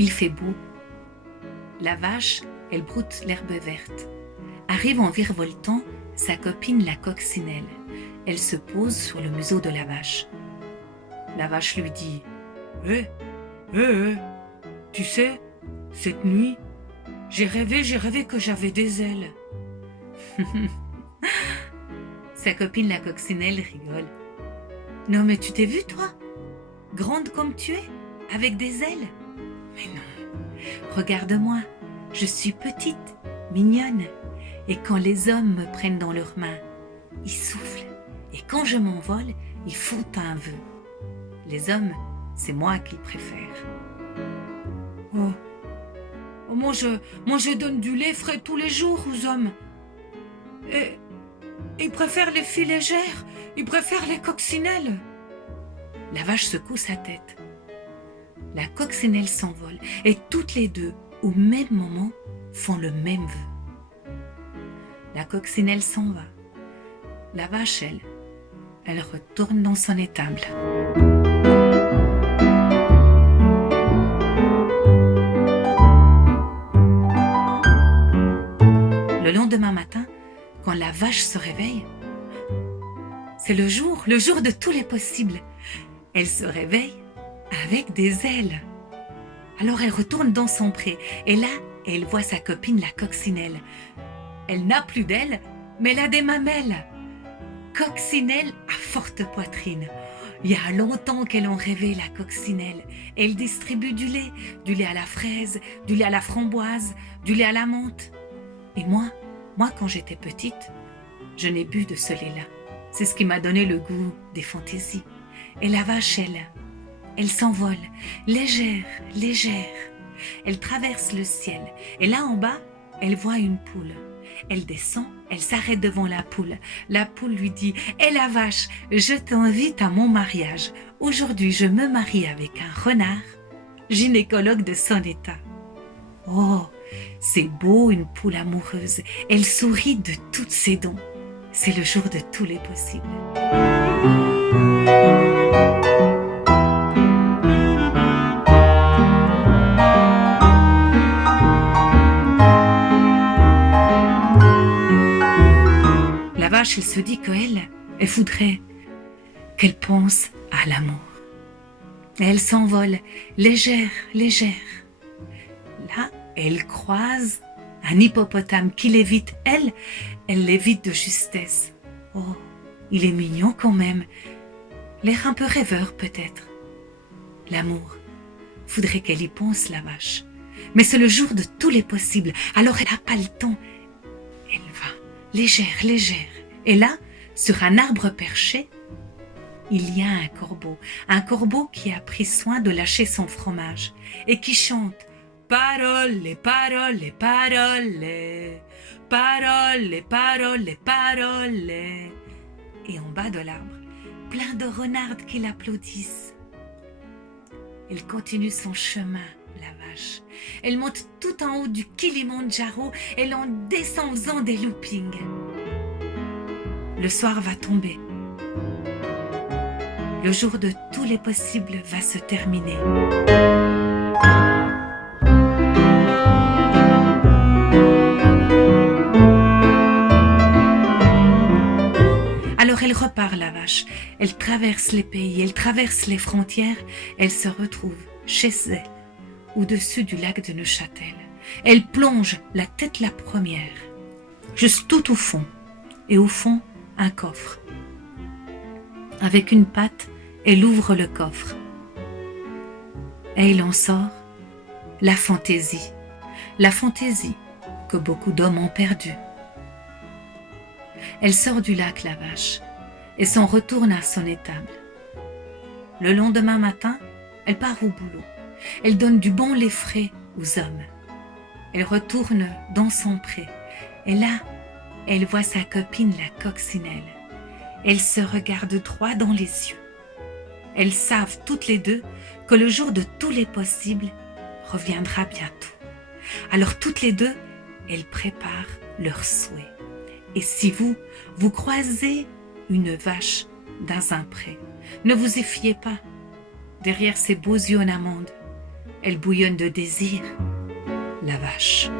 Il fait beau. La vache, elle broute l'herbe verte. Arrive en virevoltant sa copine la coccinelle. Elle se pose sur le museau de la vache. La vache lui dit « tu sais, cette nuit, j'ai rêvé que j'avais des ailes. » Sa copine la coccinelle rigole. « Non mais tu t'es vue toi, grande comme tu es, avec des ailes? Mais non, regarde-moi, je suis petite, mignonne, et quand les hommes me prennent dans leurs mains, ils soufflent, et quand je m'envole, ils font un vœu. Les hommes, c'est moi qu'ils préfèrent. » Oh, moi je donne du lait frais tous les jours aux hommes. Et ils préfèrent les filles légères, ils préfèrent les coccinelles. La vache secoue sa tête. La coccinelle s'envole et toutes les deux, au même moment, font le même vœu. La coccinelle s'en va. La vache, elle retourne dans son étable. Le lendemain matin, quand la vache se réveille, c'est le jour de tous les possibles. Elle se réveille avec des ailes. Alors elle retourne dans son pré et là, elle voit sa copine la coccinelle. Elle n'a plus d'ailes, mais elle a des mamelles. Coccinelle à forte poitrine. Il y a longtemps qu'elle en rêvait, la coccinelle. Elle distribue du lait à la fraise, du lait à la framboise, du lait à la menthe. Et moi, quand j'étais petite, je n'ai bu de ce lait-là. C'est ce qui m'a donné le goût des fantaisies. Et la vache, elle s'envole, légère. Elle traverse le ciel. Et là en bas, elle voit une poule. Elle descend, elle s'arrête devant la poule. La poule lui dit « Hé la vache, je t'invite à mon mariage. Aujourd'hui, je me marie avec un renard, gynécologue de son état. » Oh, c'est beau une poule amoureuse. Elle sourit de toutes ses dents. C'est le jour de tous les possibles. La vache, elle se dit qu'elle voudrait qu'elle pense à l'amour. Elle s'envole, légère. Là, elle croise un hippopotame qui l'évite. Elle l'évite de justesse. Oh, il est mignon quand même. L'air un peu rêveur peut-être. L'amour, faudrait qu'elle y pense, la vache. Mais c'est le jour de tous les possibles, alors elle n'a pas le temps. Elle va, légère. Et là, sur un arbre perché, il y a un corbeau qui a pris soin de lâcher son fromage et qui chante « Parole, parole, parole, parole, parole, parole ». Et en bas de l'arbre, plein de renards qui l'applaudissent. Elle continue son chemin, la vache. Elle monte tout en haut du Kilimandjaro, elle en descend en faisant des loopings. Le soir va tomber. Le jour de tous les possibles va se terminer. Alors elle repart, la vache. Elle traverse les pays, elle traverse les frontières. Elle se retrouve chez elle, au-dessus du lac de Neuchâtel. Elle plonge la tête la première, juste tout au fond. Et au fond, un coffre. Avec une patte, elle ouvre le coffre. Et il en sort la fantaisie. La fantaisie que beaucoup d'hommes ont perdue. Elle sort du lac, la vache, et s'en retourne à son étable. Le lendemain matin, elle part au boulot. Elle donne du bon lait frais aux hommes. Elle retourne dans son pré. Et là, elle voit sa copine, la coccinelle. Elles se regardent droit dans les yeux. Elles savent toutes les deux que le jour de tous les possibles reviendra bientôt. Alors toutes les deux, elles préparent leurs souhaits. Et si vous croisez une vache dans un pré, ne vous y fiez pas. Derrière ses beaux yeux en amande, Elle bouillonne de désir, la vache.